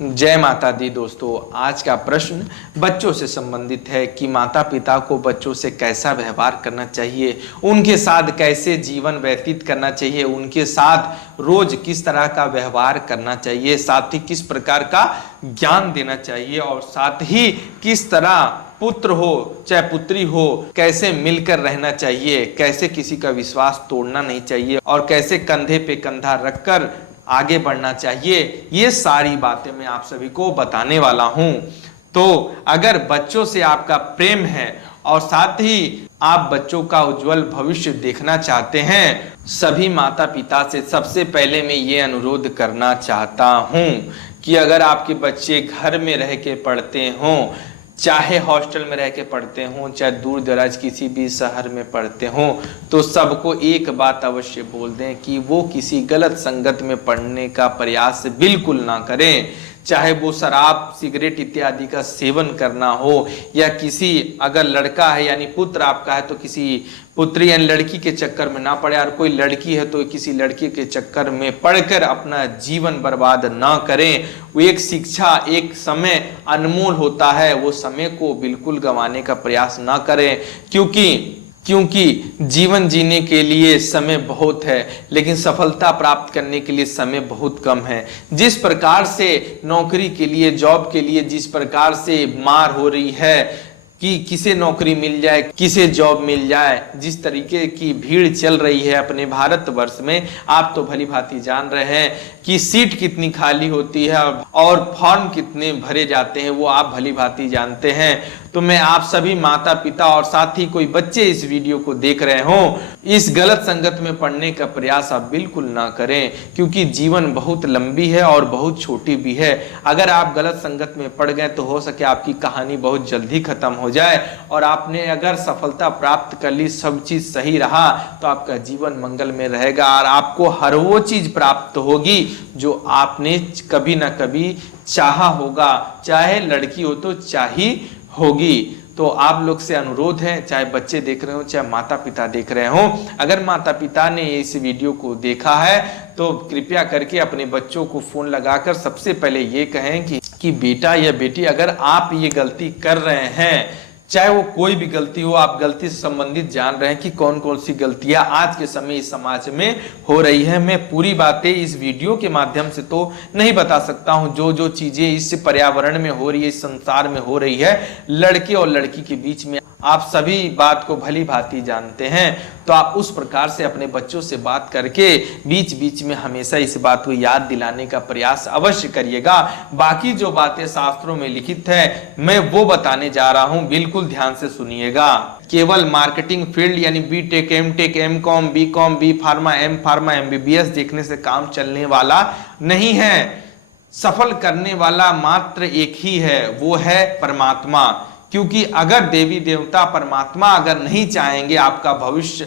जय माता दी दोस्तों। आज का प्रश्न बच्चों से संबंधित है कि माता पिता को बच्चों से कैसा व्यवहार करना चाहिए, उनके साथ कैसे जीवन व्यतीत करना चाहिए, उनके साथ रोज किस तरह का व्यवहार करना चाहिए, साथ ही किस प्रकार का ज्ञान देना चाहिए और साथ ही किस तरह पुत्र हो चाहे पुत्री हो कैसे मिलकर रहना चाहिए, कैसे किसी का विश्वास तोड़ना नहीं चाहिए और कैसे कंधे पे कंधा रखकर आगे बढ़ना चाहिए। ये सारी बातें मैं आप सभी को बताने वाला हूं। तो अगर बच्चों से आपका प्रेम है और साथ ही आप बच्चों का उज्जवल भविष्य देखना चाहते हैं, सभी माता पिता से सबसे पहले मैं ये अनुरोध करना चाहता हूं कि अगर आपके बच्चे घर में रह के पढ़ते हों, चाहे हॉस्टल में रह के पढ़ते हों, चाहे दूर दराज किसी भी शहर में पढ़ते हों, तो सबको एक बात अवश्य बोल दें कि वो किसी गलत संगत में पढ़ने का प्रयास बिल्कुल ना करें। चाहे वो शराब सिगरेट इत्यादि का सेवन करना हो या किसी अगर लड़का है यानी पुत्र आपका है तो किसी पुत्री यानी लड़की के चक्कर में ना पड़े, और कोई लड़की है तो किसी लड़की के चक्कर में पढ़कर अपना जीवन बर्बाद ना करें। वो एक शिक्षा एक समय अनमोल होता है, वो समय को बिल्कुल गंवाने का प्रयास ना करें, क्योंकि जीवन जीने के लिए समय बहुत है लेकिन सफलता प्राप्त करने के लिए समय बहुत कम है। जिस प्रकार से नौकरी के लिए जॉब के लिए जिस प्रकार से मार हो रही है कि किसे नौकरी मिल जाए किसे जॉब मिल जाए, जिस तरीके की भीड़ चल रही है अपने भारतवर्ष में, आप तो भली भांति जान रहे हैं कि सीट कितनी खाली होती है और फॉर्म कितने भरे जाते हैं, वो आप भली भांति जानते हैं। तो मैं आप सभी माता पिता और साथ ही कोई बच्चे इस वीडियो को देख रहे हों, इस गलत संगत में पढ़ने का प्रयास आप बिल्कुल ना करें, क्योंकि जीवन बहुत लंबी है और बहुत छोटी भी है। अगर आप गलत संगत में पड़ गए तो हो सके आपकी कहानी बहुत जल्दी खत्म हो जाए, और आपने अगर सफलता प्राप्त कर ली, सब चीज सही रहा, तो आपका जीवन मंगल में रहेगा और आपको हर वो चीज प्राप्त होगी जो आपने कभी ना कभी चाहा होगा, चाहे लड़की हो तो चाही होगी। तो आप लोग से अनुरोध है, चाहे बच्चे देख रहे हो चाहे माता पिता देख रहे हो, अगर माता पिता ने इस वीडियो को देखा है तो कृपया करके अपने बच्चों को फोन लगाकर सबसे पहले ये कहें कि बेटा या बेटी, अगर आप ये गलती कर रहे हैं, चाहे वो कोई भी गलती हो, आप गलती से संबंधित जान रहे हैं कि कौन कौन सी गलतियां आज के समय इस समाज में हो रही है। मैं पूरी बातें इस वीडियो के माध्यम से तो नहीं बता सकता हूं, जो जो चीजें इस पर्यावरण में हो रही है, इस संसार में हो रही है, लड़के और लड़की के बीच में, आप सभी बात को भली भांति जानते हैं। तो आप उस प्रकार से अपने बच्चों से बात करके बीच बीच में हमेशा इस बात को याद दिलाने का प्रयास अवश्य करिएगा। बाकी जो बातें शास्त्रों में लिखित है मैं वो बताने जा रहा हूं, बिल्कुल ध्यान से सुनिएगा। केवल मार्केटिंग फील्ड यानी BTech MTech MCom BCom B pharma M pharma MBBS देखने से काम चलने वाला नहीं है। सफल करने वाला मात्र एक ही है, वो है परमात्मा। क्योंकि अगर देवी देवता परमात्मा अगर नहीं चाहेंगे आपका भविष्य,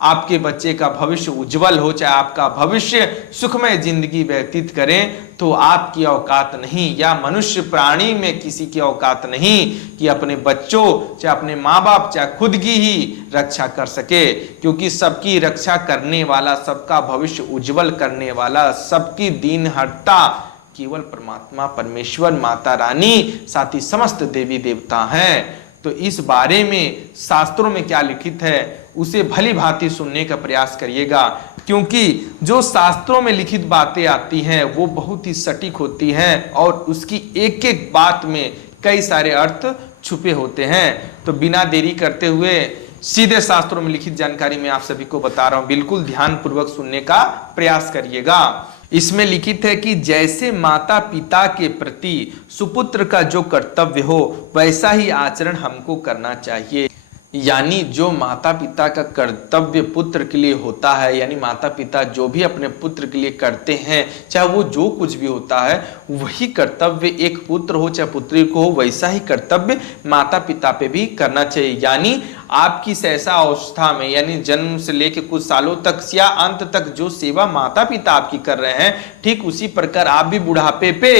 आपके बच्चे का भविष्य उज्जवल हो, चाहे आपका भविष्य सुखमय जिंदगी व्यतीत करें, तो आपकी औकात नहीं, या मनुष्य प्राणी में किसी की औकात नहीं कि अपने बच्चों चाहे अपने माँ बाप चाहे खुद की ही रक्षा कर सके। क्योंकि सबकी रक्षा करने वाला, सबका भविष्य उज्जवल करने वाला, सबकी दीन हरता केवल परमात्मा परमेश्वर माता रानी, साथ ही समस्त देवी देवता हैं। तो इस बारे में शास्त्रों में क्या लिखित है उसे भली भांति सुनने का प्रयास करिएगा, क्योंकि जो शास्त्रों में लिखित बातें आती हैं वो बहुत ही सटीक होती हैं और उसकी एक एक बात में कई सारे अर्थ छुपे होते हैं। तो बिना देरी करते हुए सीधे शास्त्रों में लिखित जानकारी मैं आप सभी को बता रहा हूं, बिल्कुल ध्यान पूर्वक सुनने का प्रयास करिएगा। इसमें लिखित है कि जैसे माता पिता के प्रति सुपुत्र का जो कर्तव्य हो वैसा ही आचरण हमको करना चाहिए। यानी जो माता पिता का कर्तव्य पुत्र के लिए होता है, यानी माता पिता जो भी अपने पुत्र के लिए करते हैं, चाहे वो जो कुछ भी होता है, वही कर्तव्य एक पुत्र हो चाहे पुत्री को हो, वैसा ही कर्तव्य माता पिता पे भी करना चाहिए। यानी आपकी सहसा अवस्था में, यानी जन्म से लेकर कुछ सालों तक या अंत तक जो सेवा माता पिता आपकी कर रहे हैं, ठीक उसी प्रकार आप भी बुढ़ापे पे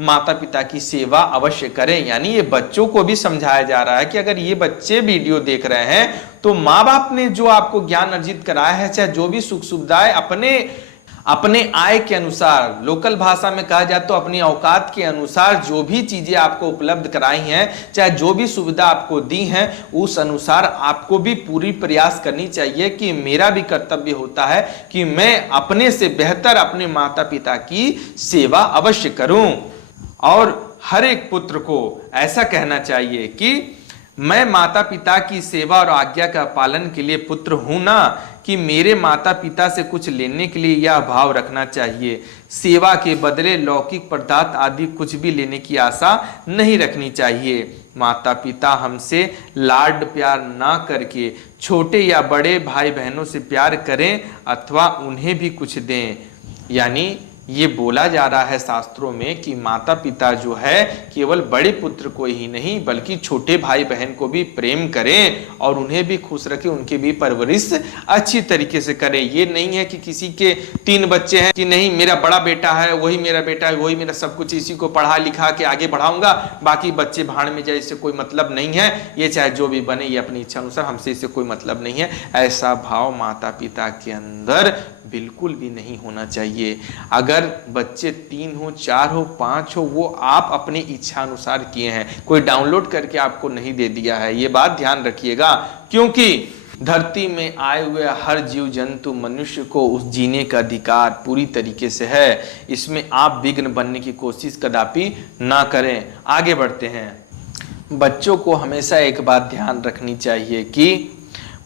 माता पिता की सेवा अवश्य करें। यानी ये बच्चों को भी समझाया जा रहा है कि अगर ये बच्चे वीडियो देख रहे हैं तो माँ बाप ने जो आपको ज्ञान अर्जित कराया है, चाहे जो भी सुख सुविधाएं अपने अपने आय के अनुसार, लोकल भाषा में कहा जाए तो अपनी औकात के अनुसार जो भी चीजें आपको उपलब्ध कराई हैं, चाहे जो भी सुविधा आपको दी हैं, उस अनुसार आपको भी पूरी प्रयास करनी चाहिए कि मेरा भी कर्तव्य होता है कि मैं अपने से बेहतर अपने माता पिता की सेवा अवश्य करूं। और हर एक पुत्र को ऐसा कहना चाहिए कि मैं माता पिता की सेवा और आज्ञा का पालन के लिए पुत्र हूं ना, कि मेरे माता पिता से कुछ लेने के लिए यह भाव रखना चाहिए। सेवा के बदले लौकिक पदार्थ आदि कुछ भी लेने की आशा नहीं रखनी चाहिए। माता पिता हमसे लाड प्यार ना करके छोटे या बड़े भाई बहनों से प्यार करें अथवा उन्हें भी कुछ दें। यानी ये बोला जा रहा है शास्त्रों में कि माता पिता जो है केवल बड़े पुत्र को ही नहीं बल्कि छोटे भाई बहन को भी प्रेम करें और उन्हें भी खुश रखें, उनकी भी परवरिश अच्छी तरीके से करें। ये नहीं है कि किसी के 3 बच्चे हैं कि नहीं मेरा बड़ा बेटा है, वही मेरा बेटा है, वही मेरा सब कुछ, इसी को पढ़ा लिखा के आगे बढ़ाऊंगा, बाकी बच्चे भाड़ में जाए, इससे कोई मतलब नहीं है, ये चाहे जो भी बने ये अपनी इच्छा अनुसार, हमसे इससे कोई मतलब नहीं है। ऐसा भाव माता पिता के अंदर बिल्कुल भी नहीं होना चाहिए। अगर बच्चे 3 हो, 4 हो, 5 हो, वो आप अपनी इच्छा अनुसार किए हैं, कोई डाउनलोड करके आपको नहीं दे दिया है, ये बात ध्यान रखिएगा। क्योंकि धरती में आए हुए हर जीव जंतु मनुष्य को उस जीने का अधिकार पूरी तरीके से है, इसमें आप विघ्न बनने की कोशिश कदापि ना करें। आगे बढ़ते हैं। बच्चों को हमेशा एक बात ध्यान रखनी चाहिए कि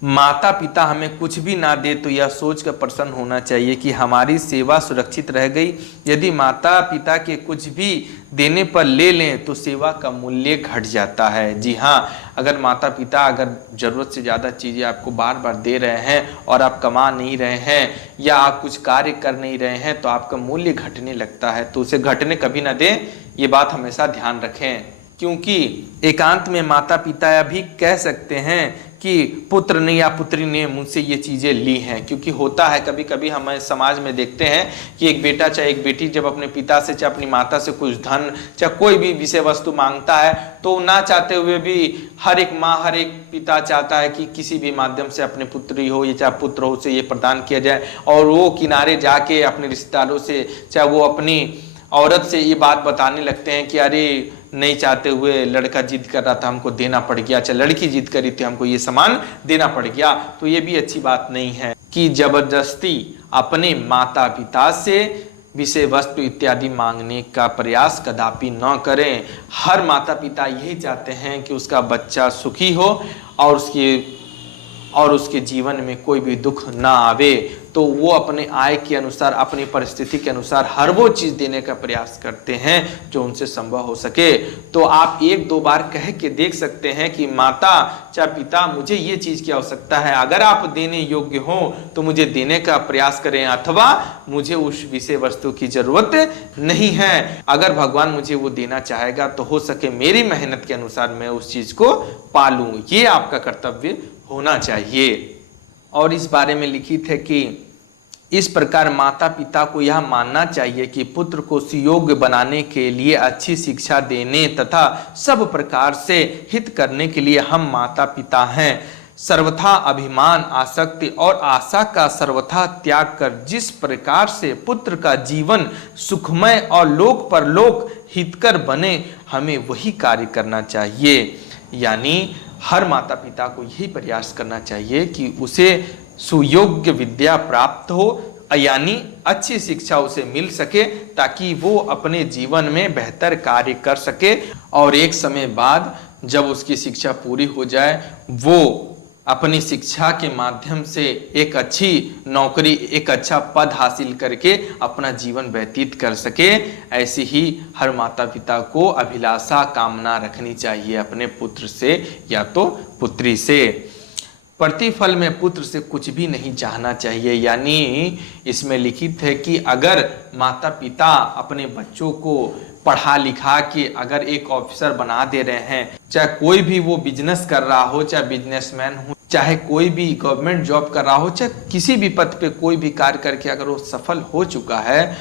माता पिता हमें कुछ भी ना दे तो यह सोच कर प्रसन्न होना चाहिए कि हमारी सेवा सुरक्षित रह गई। यदि माता पिता के कुछ भी देने पर ले लें तो सेवा का मूल्य घट जाता है। जी हाँ, अगर माता पिता अगर ज़रूरत से ज़्यादा चीज़ें आपको बार बार दे रहे हैं और आप कमा नहीं रहे हैं या आप कुछ कार्य कर नहीं रहे हैं तो आपका मूल्य घटने लगता है, तो उसे घटने कभी ना दें, ये बात हमेशा ध्यान रखें। क्योंकि एकांत में माता पिता भी कह सकते हैं कि पुत्र ने या पुत्री ने मुझसे ये चीज़ें ली हैं। क्योंकि होता है कभी कभी हमारे समाज में देखते हैं कि एक बेटा चाहे एक बेटी जब अपने पिता से चाहे अपनी माता से कुछ धन चाहे कोई भी विषय वस्तु मांगता है तो ना चाहते हुए भी हर एक माँ हर एक पिता चाहता है कि किसी भी माध्यम से अपने पुत्री हो या चाहे पुत्र हो उसे ये प्रदान किया जाए, और वो किनारे जाके अपने रिश्तेदारों से चाहे वो अपनी औरत से ये बात बताने लगते हैं कि अरे नहीं चाहते हुए लड़का जिद कर रहा था हमको देना पड़ गया, अच्छा लड़की जिद करी थी हमको ये सामान देना पड़ गया। तो ये भी अच्छी बात नहीं है कि जबरदस्ती अपने माता पिता से विषय वस्तु इत्यादि मांगने का प्रयास कदापि न करें। हर माता पिता यही चाहते हैं कि उसका बच्चा सुखी हो और उसके जीवन में कोई भी दुख ना आवे, तो वो अपने आय के अनुसार अपनी परिस्थिति के अनुसार हर वो चीज़ देने का प्रयास करते हैं जो उनसे संभव हो सके। तो आप 1-2 बार कह के देख सकते हैं कि माता चाहे पिता मुझे ये चीज़ की आवश्यकता है, अगर आप देने योग्य हो तो मुझे देने का प्रयास करें, अथवा मुझे उस विषय वस्तु की जरूरत नहीं है, अगर भगवान मुझे वो देना चाहेगा तो हो सके मेरी मेहनत के अनुसार मैं उस चीज़ को पालूं। ये आपका कर्तव्य होना चाहिए। और इस बारे में लिखित है कि इस प्रकार माता पिता को यह मानना चाहिए कि पुत्र को सुयोग्य बनाने के लिए अच्छी शिक्षा देने तथा सब प्रकार से हित करने के लिए हम माता पिता हैं। सर्वथा अभिमान, आसक्ति और आशा का सर्वथा त्याग कर जिस प्रकार से पुत्र का जीवन सुखमय और लोक परलोक हितकर बने, हमें वही कार्य करना चाहिए। यानी हर माता पिता को यही प्रयास करना चाहिए कि उसे सुयोग्य विद्या प्राप्त हो, यानी अच्छी शिक्षा उसे मिल सके ताकि वो अपने जीवन में बेहतर कार्य कर सके, और एक समय बाद जब उसकी शिक्षा पूरी हो जाए वो अपनी शिक्षा के माध्यम से एक अच्छी नौकरी, एक अच्छा पद हासिल करके अपना जीवन व्यतीत कर सके। ऐसी ही हर माता पिता को अभिलाषा, कामना रखनी चाहिए अपने पुत्र से या तो पुत्री से। प्रतिफल में पुत्र से कुछ भी नहीं चाहना चाहिए। यानी इसमें लिखित है कि अगर माता पिता अपने बच्चों को पढ़ा लिखा के अगर एक ऑफिसर बना दे रहे हैं, चाहे कोई भी वो बिजनेस कर रहा हो, चाहे बिजनेसमैन हो, चाहे कोई भी गवर्नमेंट जॉब कर रहा हो, चाहे किसी भी पद पे कोई भी कार्य करके अगर वो सफल हो चुका है,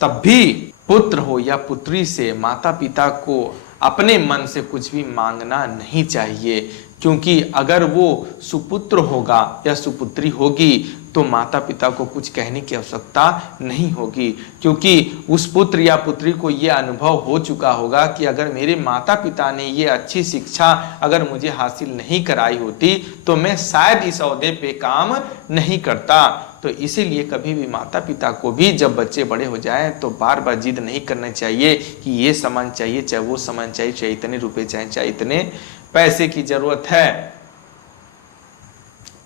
तब भी पुत्र हो या पुत्री से माता पिता को अपने मन से कुछ भी मांगना नहीं चाहिए, क्योंकि अगर वो सुपुत्र होगा या सुपुत्री होगी तो माता पिता को कुछ कहने की आवश्यकता नहीं होगी, क्योंकि उस पुत्र या पुत्री को ये अनुभव हो चुका होगा कि अगर मेरे माता पिता ने ये अच्छी शिक्षा अगर मुझे हासिल नहीं कराई होती तो मैं शायद इस ओहदे पे काम नहीं करता। तो इसीलिए कभी भी माता पिता को भी जब बच्चे बड़े हो जाएं तो बार बार जिद नहीं करना चाहिए कि ये सामान चाहिए, चाहे वो सामान चाहिए, चाहे इतने रुपए चाहिए, चाहे इतने पैसे की जरूरत है।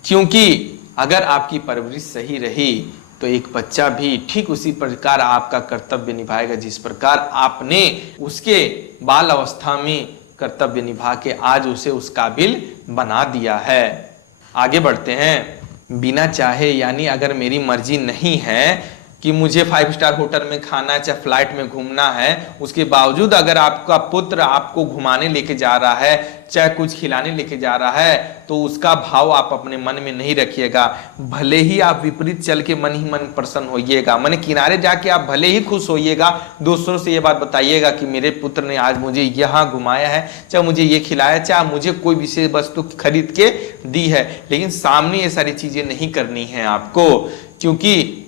क्योंकि अगर आपकी परवरिश सही रही तो एक बच्चा भी ठीक उसी प्रकार आपका कर्तव्य निभाएगा जिस प्रकार आपने उसके बाल अवस्था में कर्तव्य निभा के आज उसे उस काबिल बना दिया है। आगे बढ़ते हैं। बिना चाहे, यानी अगर मेरी मर्जी नहीं है कि मुझे 5 स्टार होटल में खाना है, चाहे फ्लाइट में घूमना है, उसके बावजूद अगर आपका पुत्र आपको घुमाने लेके जा रहा है, चाहे कुछ खिलाने लेके जा रहा है, तो उसका भाव आप अपने मन में नहीं रखिएगा। भले ही आप विपरीत चल के मन ही मन प्रसन्न होइएगा, मन किनारे जाके आप भले ही खुश होइएगा, दूसरों से ये बात बताइएगा कि मेरे पुत्र ने आज मुझे यहाँ घुमाया है, चाहे मुझे ये खिलाया, चाहे मुझे कोई विशेष वस्तु खरीद के दी है, लेकिन सामने ये सारी चीजें नहीं करनी है आपको, क्योंकि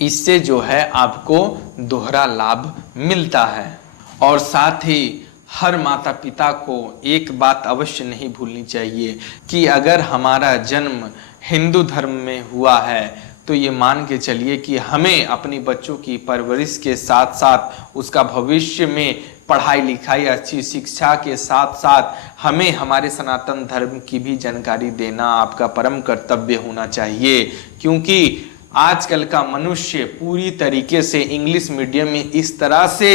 इससे जो है आपको दोहरा लाभ मिलता है। और साथ ही हर माता पिता को एक बात अवश्य नहीं भूलनी चाहिए कि अगर हमारा जन्म हिंदू धर्म में हुआ है तो ये मान के चलिए कि हमें अपनी बच्चों की परवरिश के साथ साथ उसका भविष्य में पढ़ाई लिखाई अच्छी शिक्षा के साथ साथ हमें हमारे सनातन धर्म की भी जानकारी देना आपका परम कर्तव्य होना चाहिए। क्योंकि आजकल का मनुष्य पूरी तरीके से इंग्लिश मीडियम में इस तरह से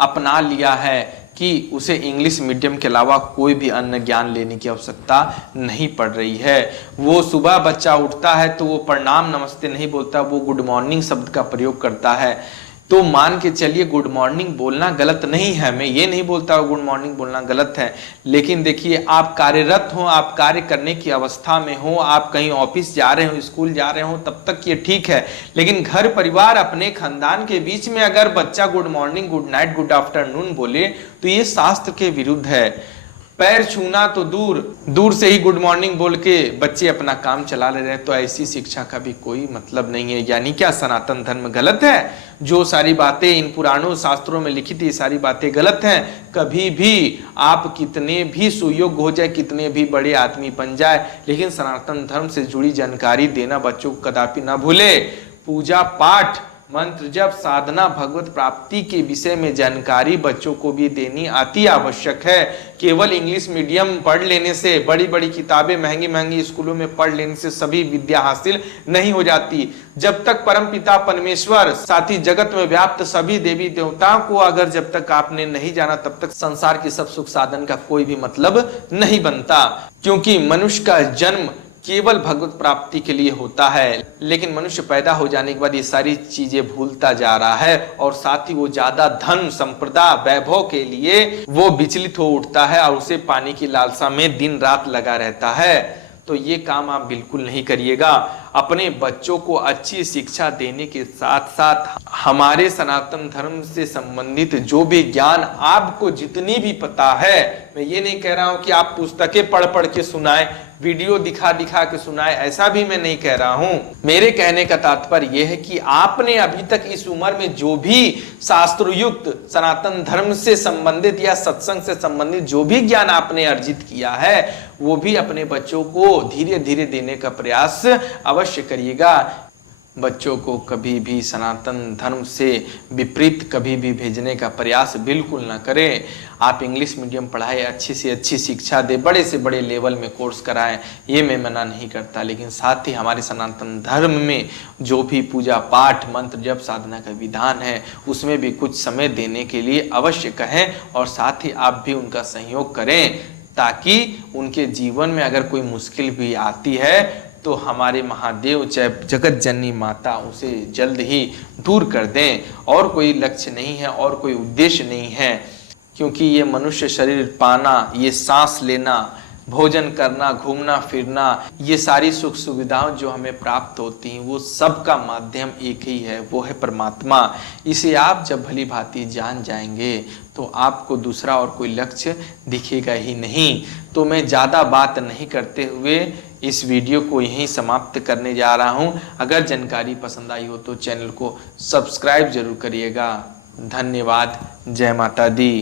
अपना लिया है कि उसे इंग्लिश मीडियम के अलावा कोई भी अन्य ज्ञान लेने की आवश्यकता नहीं पड़ रही है। वो सुबह बच्चा उठता है तो वो प्रणाम नमस्ते नहीं बोलता, वो गुड मॉर्निंग शब्द का प्रयोग करता है। तो मान के चलिए गुड मॉर्निंग बोलना गलत नहीं है, मैं ये नहीं बोलता गुड मॉर्निंग बोलना गलत है, लेकिन देखिए आप कार्यरत हो, आप कार्य करने की अवस्था में हो, आप कहीं ऑफिस जा रहे हो, स्कूल जा रहे हो, तब तक ये ठीक है। लेकिन घर परिवार अपने खानदान के बीच में अगर बच्चा good morning, good night, good afternoon बोले तो ये शास्त्र के विरुद्ध है। पैर छूना तो दूर दूर से ही गुड मॉर्निंग बोल के बच्चे अपना काम चला ले रहे हैं, तो ऐसी शिक्षा का भी कोई मतलब नहीं है। यानी क्या सनातन धर्म गलत है? जो सारी बातें इन पुराणों शास्त्रों में लिखित ये सारी बातें गलत हैं। कभी भी आप कितने भी सुयोग्य हो जाए, कितने भी बड़े आदमी बन जाए, लेकिन सनातन धर्म से जुड़ी जानकारी देना बच्चों को कदापि ना भूले। पूजा पाठ, मंत्र जप, साधना, भगवत प्राप्ति के विषय में जानकारी बच्चों को भी देनी अति आवश्यक है। केवल इंग्लिश मीडियम पढ़ लेने से, बड़ी बड़ी किताबें महंगी महंगी स्कूलों में पढ़ लेने से सभी विद्या हासिल नहीं हो जाती। जब तक परम पिता परमेश्वर साथ ही जगत में व्याप्त सभी देवी देवताओं को अगर जब तक आपने नहीं जाना, तब तक संसार के सब सुख साधन का कोई भी मतलब नहीं बनता। क्योंकि मनुष्य का जन्म केवल भगवत प्राप्ति के लिए होता है, लेकिन मनुष्य पैदा हो जाने के बाद ये सारी चीजें भूलता जा रहा है और साथ ही वो ज्यादा धन संपदा वैभव के लिए वो विचलित हो उठता है और उसे पाने की लालसा में दिन रात लगा रहता है। तो ये काम आप बिल्कुल नहीं करिएगा। अपने बच्चों को अच्छी शिक्षा देने के साथ साथ हमारे सनातन धर्म से संबंधित जो भी ज्ञान आपको जितनी भी पता है, मैं ये नहीं कह रहा हूं कि आप पुस्तकें पढ़ पढ़ के सुनाएं, वीडियो दिखा दिखा के सुनाए, ऐसा भी मैं नहीं कह रहा हूं। मेरे कहने का तात्पर्य यह है कि आपने अभी तक इस उम्र में जो भी शास्त्रयुक्त सनातन धर्म से संबंधित या सत्संग से संबंधित जो भी ज्ञान आपने अर्जित किया है, वो भी अपने बच्चों को धीरे धीरे देने का प्रयास अवश्य करिएगा। बच्चों को कभी भी सनातन धर्म से विपरीत कभी भी भेजने का प्रयास बिल्कुल ना करें। आप इंग्लिश मीडियम पढ़ाएं, अच्छी से अच्छी शिक्षा दें, बड़े से बड़े लेवल में कोर्स कराएं, ये मैं मना नहीं करता। लेकिन साथ ही हमारे सनातन धर्म में जो भी पूजा पाठ, मंत्र जप, साधना का विधान है, उसमें भी कुछ समय देने के लिए अवश्य कहें और साथ ही आप भी उनका सहयोग करें, ताकि उनके जीवन में अगर कोई मुश्किल भी आती है तो हमारे महादेव चाहे जगत जननी माता उसे जल्द ही दूर कर दें। और कोई लक्ष्य नहीं है और कोई उद्देश्य नहीं है, क्योंकि ये मनुष्य शरीर पाना, ये सांस लेना भोजन करना, घूमना फिरना, ये सारी सुख सुविधाएं जो हमें प्राप्त होती हैं वो सब का माध्यम एक ही है, वो है परमात्मा। इसे आप जब भली भांति जान जाएंगे तो आपको दूसरा और कोई लक्ष्य दिखेगा ही नहीं। तो मैं ज़्यादा बात नहीं करते हुए इस वीडियो को यहीं समाप्त करने जा रहा हूँ। अगर जानकारी पसंद आई हो तो चैनल को सब्सक्राइब जरूर करिएगा। धन्यवाद। जय माता दी।